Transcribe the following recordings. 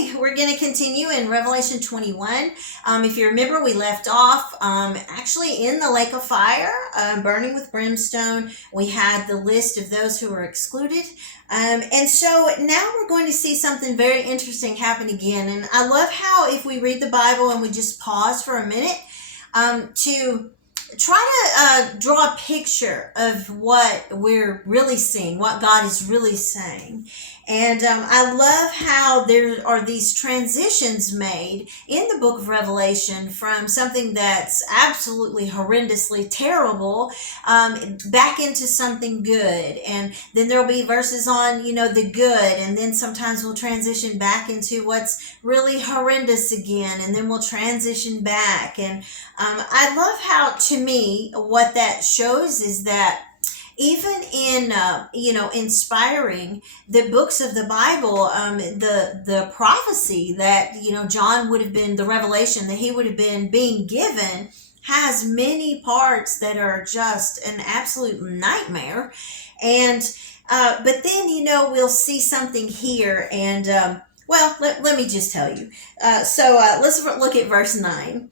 Okay, we're going to continue in Revelation 21. If you remember, we left off actually in the lake of fire, burning with brimstone. We had the list of those who were excluded. And so now we're going to see something very interesting happen again. And I love how if we read the Bible and we just pause for a minute to try to draw a picture of what we're really seeing, what God is really saying. And I love how there are these transitions made in the book of Revelation from something that's absolutely horrendously terrible back into something good. And then there'll be verses on, the good. And then sometimes we'll transition back into what's really horrendous again. And then we'll transition back. And I love how, to me, what that shows is that even in inspiring the books of the Bible, the prophecy that John would have been, the revelation that he would have been being given, has many parts that are just an absolute nightmare. And but then we'll see something here, and let me just tell you. Let's look at verse 9.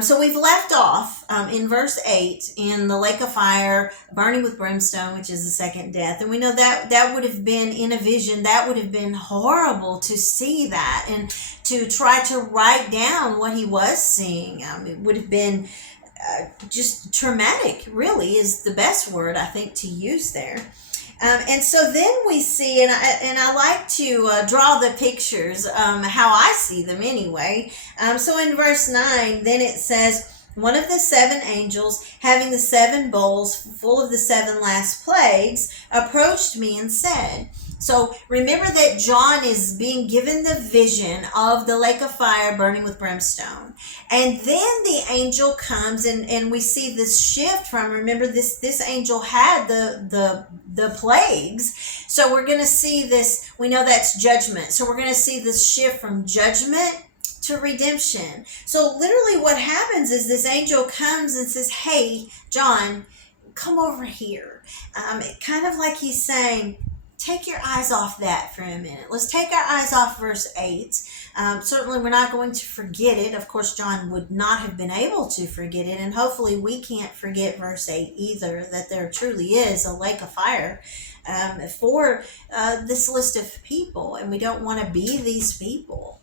So we've left off in verse 8 in the lake of fire, burning with brimstone, which is the second death. And we know that that would have been in a vision. That would have been horrible to see that and to try to write down what he was seeing. It would have been just traumatic, really, is the best word, I think, to use there. And so then we see, and I like to draw the pictures, how I see them anyway. So in verse 9, then it says, one of the seven angels, having the seven bowls full of the seven last plagues, approached me and said. So remember that John is being given the vision of the lake of fire burning with brimstone. And then the angel comes, and we see this shift from, remember, this angel had the plagues. So we're going to see this, we know that's judgment. So we're going to see this shift from judgment to redemption. So literally what happens is this angel comes and says, hey, John, come over here. Kind of like he's saying, take your eyes off that for a minute. Let's take our eyes off verse 8. Certainly we're not going to forget it. Of course, John would not have been able to forget it. And hopefully we can't forget verse 8 either, that there truly is a lake of fire for this list of people. And we don't want to be these people.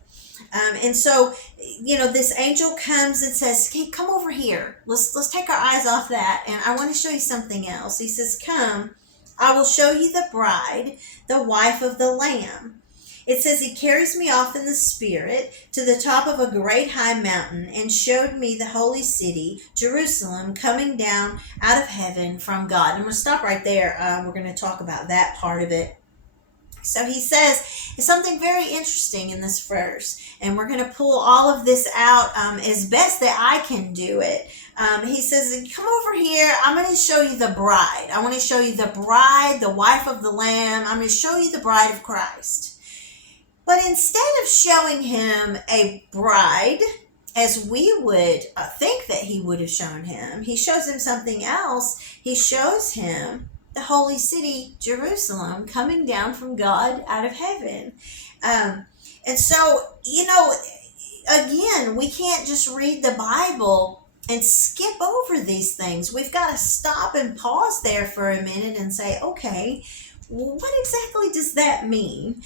And so, this angel comes and says, hey, come over here. Let's take our eyes off that. And I want to show you something else. He says, come. I will show you the bride, the wife of the Lamb. It says he carries me off in the spirit to the top of a great high mountain and showed me the holy city, Jerusalem, coming down out of heaven from God. And we'll stop right there. We're going to talk about that part of it. So he says something very interesting in this verse, and we're going to pull all of this out as best that I can do it. He says, come over here. I'm going to show you the bride. I want to show you the bride, the wife of the Lamb. I'm going to show you the bride of Christ. But instead of showing him a bride, as we would think that he would have shown him, he shows him something else. He shows him the holy city, Jerusalem, coming down from God out of heaven. And so, again, we can't just read the Bible and skip over these things. We've got to stop and pause there for a minute and say, okay, what exactly does that mean?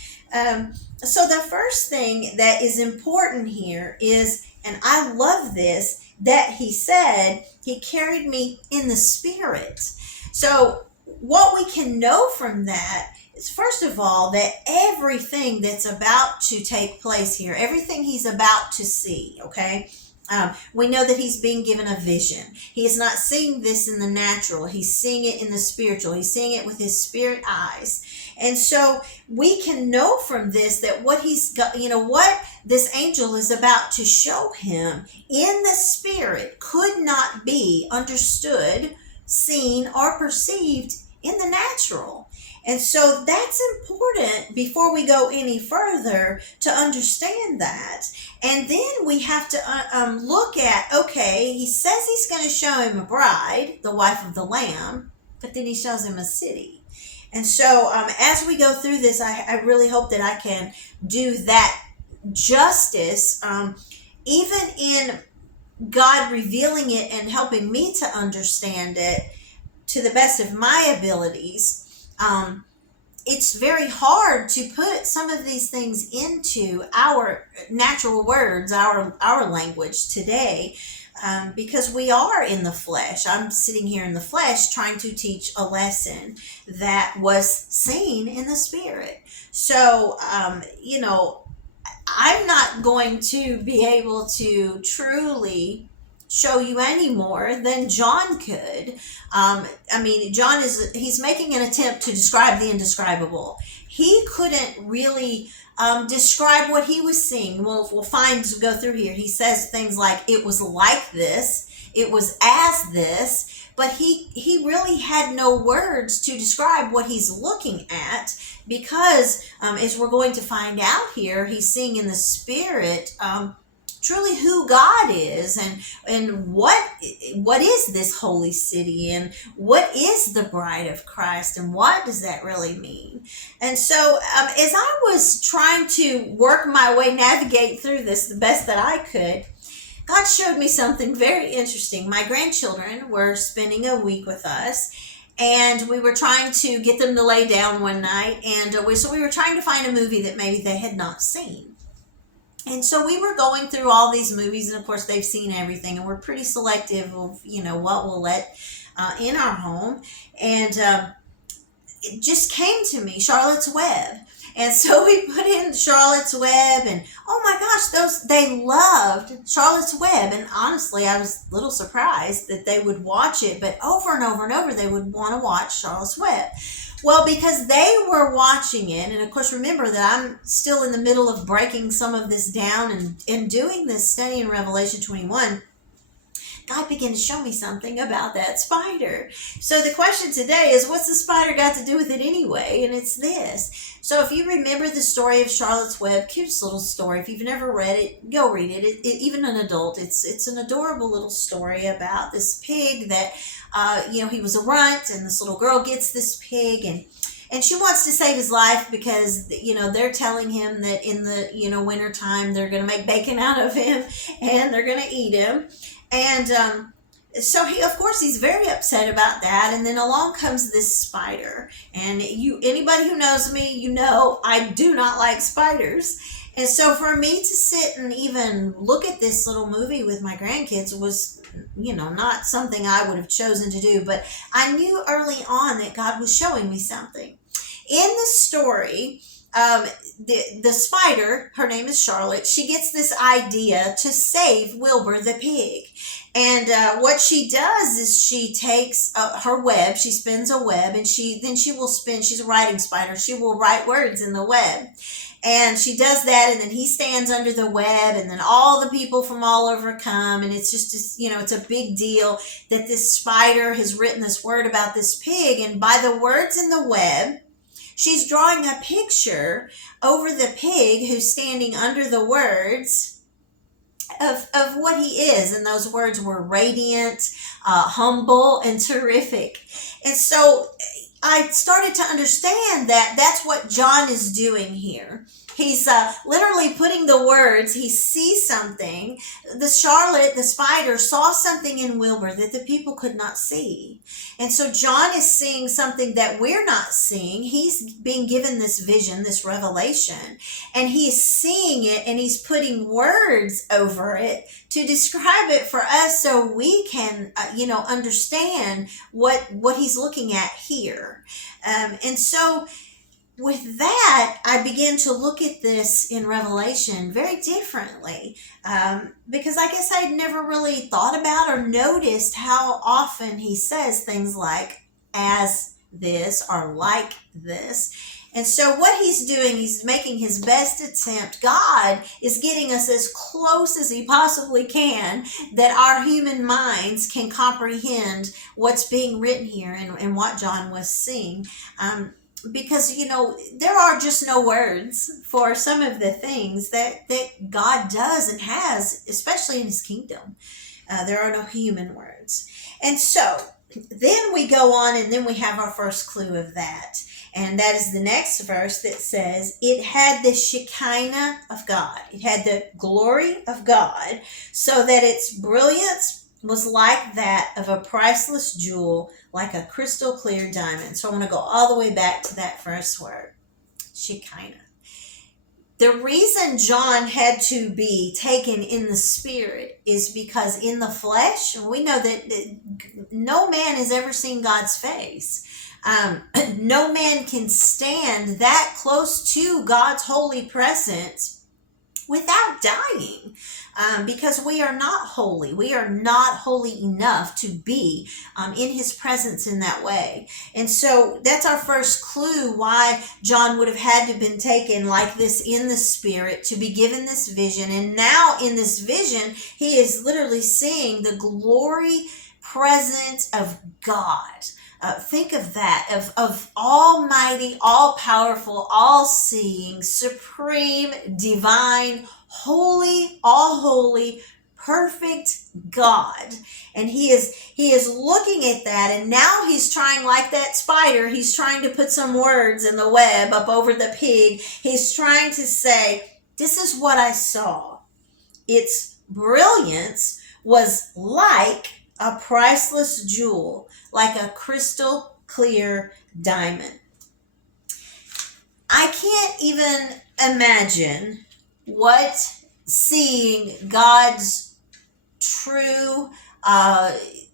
So the first thing that is important here is, and I love this, that he said he carried me in the spirit. So what we can know from that is, first of all, that everything that's about to take place here, everything he's about to see, okay? We know that he's being given a vision. He is not seeing this in the natural. He's seeing it in the spiritual. He's seeing it with his spirit eyes. And so we can know from this that what he's got, what this angel is about to show him in the spirit could not be understood, seen, or perceived in the natural. And so that's important before we go any further to understand that. And then we have to look at, okay, he says he's going to show him a bride, the wife of the Lamb, but then he shows him a city. And so as we go through this, I really hope that I can do that justice, even in God revealing it and helping me to understand it to the best of my abilities. It's very hard to put some of these things into our natural words, our language today, because we are in the flesh. I'm sitting here in the flesh trying to teach a lesson that was seen in the spirit. So, I'm not going to be able to truly show you any more than John could. I mean, John he's making an attempt to describe the indescribable. He couldn't really describe what he was seeing. We'll find as we go through here. He says things like, it was like this, it was as this, but he really had no words to describe what he's looking at, because as we're going to find out here, he's seeing in the spirit truly who God is, and what is this holy city, and what is the bride of Christ, and what does that really mean. And so as I was trying to work my way, navigate through this the best that I could, God showed me something very interesting. My grandchildren were spending a week with us, and we were trying to get them to lay down one night, and so we were trying to find a movie that maybe they had not seen. And so we were going through all these movies, and of course they've seen everything, and we're pretty selective of what we'll let in our home. And it just came to me, Charlotte's Web. And so we put in Charlotte's Web, and oh my gosh, they loved Charlotte's Web. And honestly, I was a little surprised that they would watch it, but over and over and over, they would want to watch Charlotte's Web. Well, because they were watching it, and of course, remember that I'm still in the middle of breaking some of this down and doing this study in Revelation 21. God began to show me something about that spider. So the question today is, what's the spider got to do with it anyway? And it's this. So if you remember the story of Charlotte's Web, cute little story. If you've never read it, go read it. Even an adult, it's an adorable little story about this pig that, he was a runt, and this little girl gets this pig, and she wants to save his life because, they're telling him that in the, wintertime, they're going to make bacon out of him and they're going to eat him. And so of course, he's very upset about that. And then along comes this spider. And anybody who knows me, I do not like spiders. And so for me to sit and even look at this little movie with my grandkids was, not something I would have chosen to do. But I knew early on that God was showing me something. In the story, the spider, her name is Charlotte, she gets this idea to save Wilbur the pig. And what she does is she takes her web, she spins a web, and she will spin, she's a writing spider, she will write words in the web. And she does that, and then he stands under the web, and then all the people from all over come, and it's just, it's a big deal that this spider has written this word about this pig, and by the words in the web, she's drawing a picture over the pig who's standing under the words of what he is. And those words were radiant, humble, and terrific. And so I started to understand that that's what John is doing here. He's literally putting the words, he sees something. Charlotte, the spider, saw something in Wilbur that the people could not see. And so John is seeing something that we're not seeing. He's being given this vision, this revelation, and he's seeing it, and he's putting words over it to describe it for us so we can, understand what he's looking at here. And so with that, I began to look at this in Revelation very differently, because I guess I'd never really thought about or noticed how often he says things like, as this, or like this. And so what he's doing, he's making his best attempt. God is getting us as close as he possibly can, that our human minds can comprehend what's being written here and what John was seeing. Because, there are just no words for some of the things that God does and has, especially in his kingdom. There are no human words. And so Then we go on, and then we have our first clue of that. And that is the next verse that says, it had the Shekinah of God. It had the glory of God, so that its brilliance was like that of a priceless jewel, like a crystal clear diamond. So I want to go all the way back to that first word, Shekinah. The reason John had to be taken in the spirit is because in the flesh, we know that no man has ever seen God's face. No man can stand that close to God's holy presence without dying, because we are not holy. We are not holy enough to be in his presence in that way. And so that's our first clue why John would have had to have been taken like this in the spirit to be given this vision. And now in this vision, he is literally seeing the glory presence of God. Think of that, of almighty, all powerful, all seeing, supreme, divine, holy, all holy, perfect God. And he is looking at that, and now he's trying, like that spider, he's trying to put some words in the web up over the pig. He's trying to say, this is what I saw. Its brilliance was like a priceless jewel, like a crystal clear diamond. I can't even imagine what seeing God's true,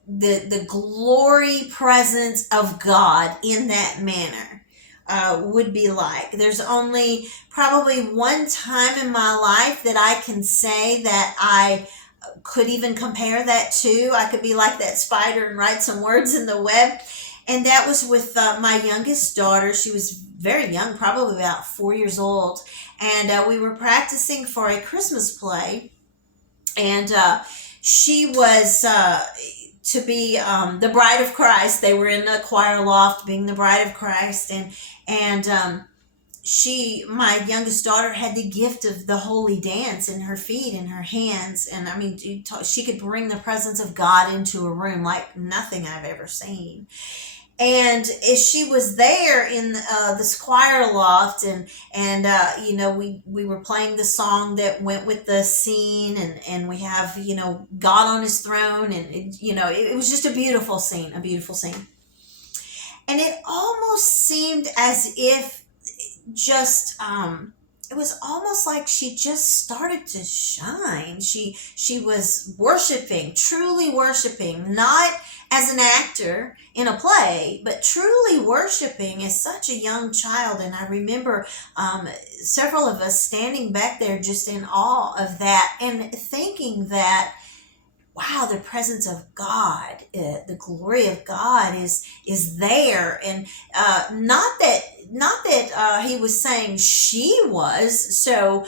the glory presence of God in that manner would be like. There's only probably one time in my life that I can say that I could even compare that to. I could be like that spider and write some words in the web. And that was with my youngest daughter. She was very young, probably about 4 years old. And we were practicing for a Christmas play. And she was to be the bride of Christ. They were in the choir loft being the bride of Christ. And my youngest daughter, had the gift of the holy dance in her feet and her hands. And I mean, she could bring the presence of God into a room like nothing I've ever seen. And as she was there in this choir loft, and we were playing the song that went with the scene, and we have, God on his throne, and it was just a beautiful scene. And it almost seemed as if just it was almost like she just started to shine. She was worshiping, truly worshiping, not as an actor in a play, but truly worshiping as such a young child. And I remember several of us standing back there just in awe of that, and thinking that, wow, the presence of God, the glory of God is there. And not that he was saying she was so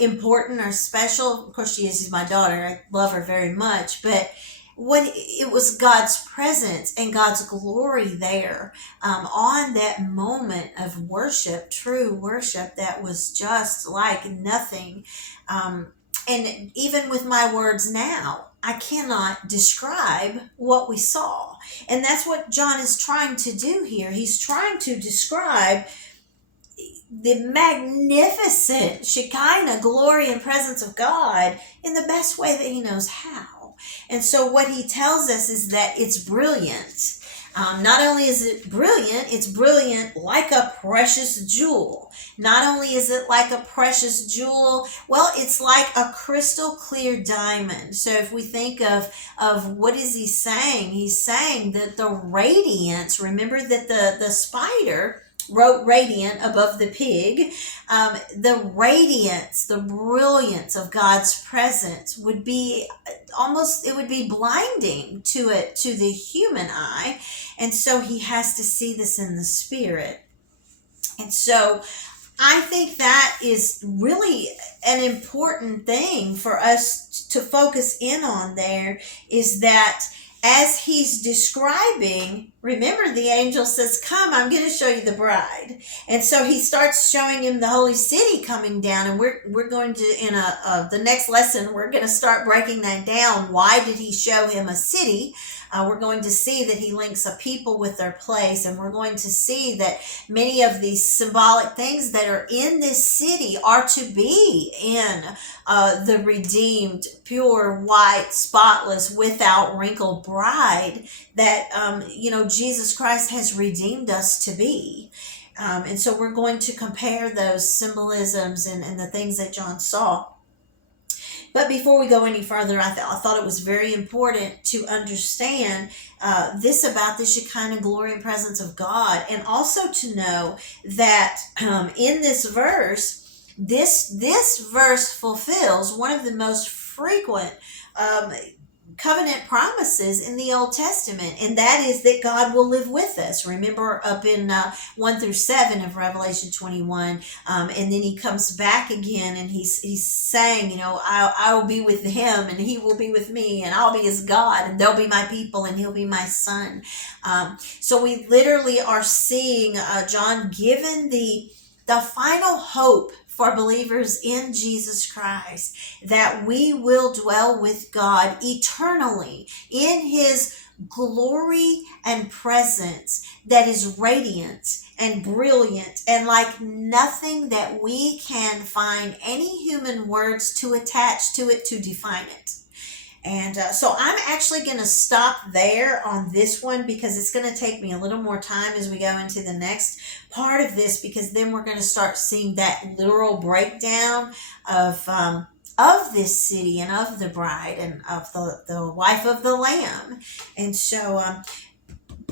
important or special. Of course, she's my daughter. I love her very much. But when it was God's presence and God's glory there on that moment of worship, true worship, that was just like nothing. And even with my words now, I cannot describe what we saw. And that's what John is trying to do here. He's trying to describe the magnificent Shekinah glory and presence of God in the best way that he knows how. And so what he tells us is that it's brilliant. Not only is it brilliant, it's brilliant like a precious jewel. Not only is it like a precious jewel, well, it's like a crystal clear diamond. So if we think of what is he saying? He's saying that the radiance, remember that the spider wrote radiant above the pig. The radiance, the brilliance of God's presence would be it would be blinding to the human eye. And so he has to see this in the spirit. And so I think that is really an important thing for us to focus in on there, is that as he's describing remember, the angel says, "Come, I'm going to show you the bride." And so he starts showing him the holy city coming down, and we're going to, in the next lesson, we're going to start breaking that down. Why did he show him a city? We're going to see that he links a people with their place, and we're going to see that many of these symbolic things that are in this city are to be in the redeemed, pure, white, spotless, without wrinkle bride that Jesus Christ has redeemed us to be. And so we're going to compare those symbolisms and the things that John saw. But before we go any further, I thought it was very important to understand this about the Shekinah glory and presence of God, and also to know that in this verse, this verse fulfills one of the most frequent um, covenant promises in the Old Testament, and that is that God will live with us. Remember up in 1 through 7 of Revelation 21, and then he comes back again and he's saying, I will be with him and he will be with me, and I'll be his God and they'll be my people and he'll be my son. So we literally are seeing John given the final hope for believers in Jesus Christ, that we will dwell with God eternally in his glory and presence that is radiant and brilliant and like nothing that we can find any human words to attach to it to define it. And so I'm actually going to stop there on this one, because it's going to take me a little more time as we go into the next part of this, because then we're going to start seeing that literal breakdown of this city and of the bride and of the wife of the Lamb. And so,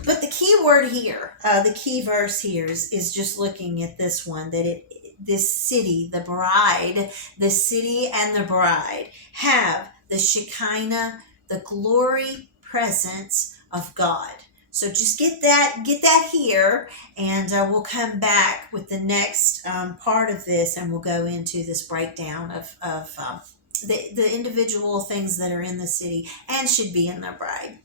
but the key word here, the key verse here is just looking at this one, that this city, the bride, the city and the bride have the Shekinah, the glory presence of God. So just get that here, and we'll come back with the next part of this, and we'll go into this breakdown of the individual things that are in the city and should be in the bride.